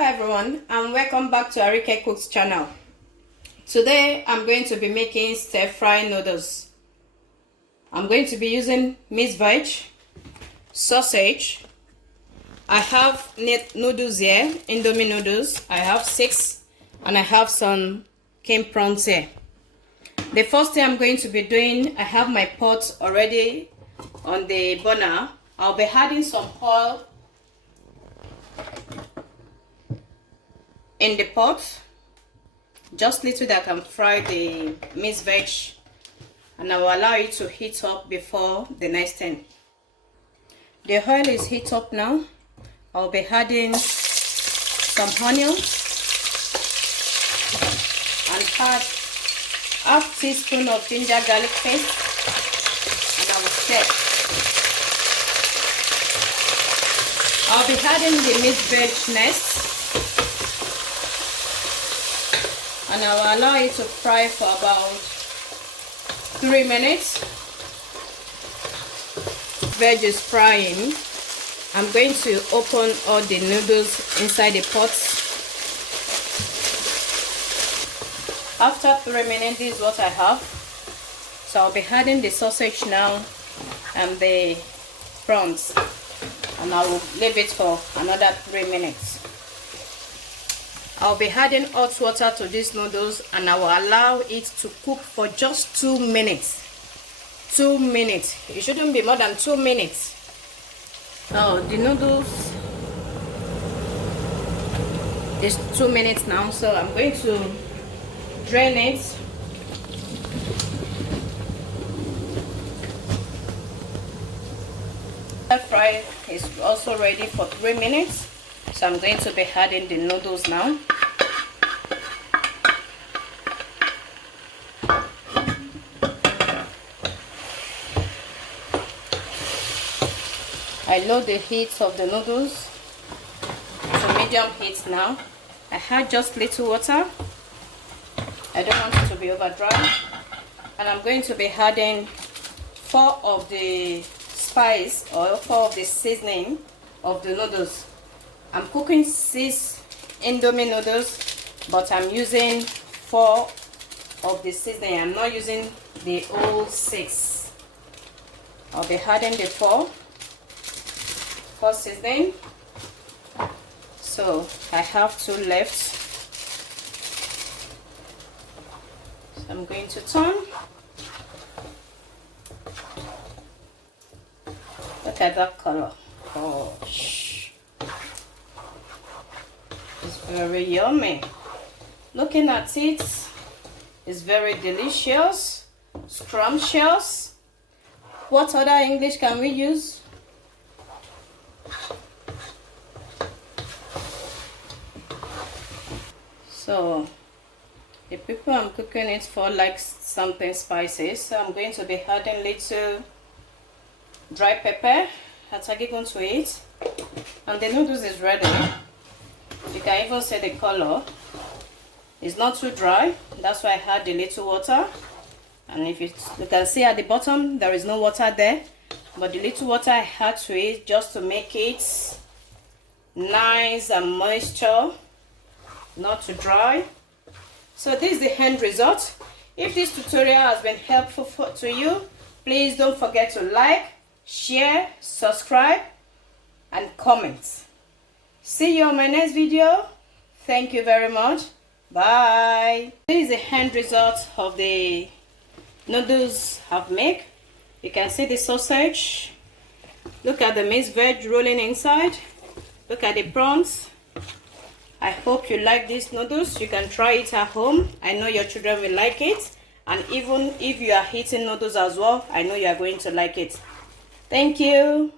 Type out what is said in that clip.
everyone, and welcome back to Arike Cooks channel. Today I'm going to be making stir-fry noodles. I'm going to be using mixed veg, sausage. I have noodles here, Indomie noodles. I have 6, and I have some cane prawns here. The first thing I'm going to be doing, I have my pot already on the burner. I'll be adding some oil in the pot, just little that I can fry the mixed veg, and I will allow it to heat up before the next thing. The oil is heat up now. I'll be adding some onions and add half teaspoon of ginger garlic paste, and I will stir. I'll be adding the mixed veg next, and I will allow it to fry for about 3 minutes. Veg is frying. I'm going to open all the noodles inside the pot. After 3 minutes, this is what I have. So I'll be adding the sausage now and the prawns, and I will leave it for another 3 minutes. I'll be adding hot water to these noodles, and I will allow it to cook for just 2 minutes. 2 minutes. It shouldn't be more than 2 minutes. Now the noodles is 2 minutes now, so I'm going to drain it. The fry is also ready for 3 minutes. So I'm going to be adding the noodles now. I lower the heat of the noodles to medium heat now. I add just little water. I don't want it to be over dry. And I'm going to be adding 4 of the spice or 4 of the seasoning of the noodles. I'm cooking 6 Indomie noodles, but I'm using 4 of the seasoning. I'm not using the whole 6. I'll be adding the 4 seasoning. So I have 2 left. So I'm going to turn. Look at that color. Gosh. It's very yummy. Looking at it, it's very delicious, scrumptious. What other English can we use? So the people I'm cooking it for like something spicy, so I'm going to be adding little dry pepper, atagi to it, and the noodles is ready. You can even see the color. It's not too dry. That's why I add a little water. And if you can see at the bottom, there is no water there. But the little water I add to it just to make it nice and moisture, not too dry. So this is the end result. If this tutorial has been helpful to you, please don't forget to like, share, subscribe, and comment. See you on my next video. Thank you very much. Bye. This is the end result of the noodles I've made. You can see the sausage. Look at the mixed veg rolling inside. Look at the prawns. I hope you like these noodles. You can try it at home. I know your children will like it. And even if you are eating noodles as well, I know you are going to like it. Thank you.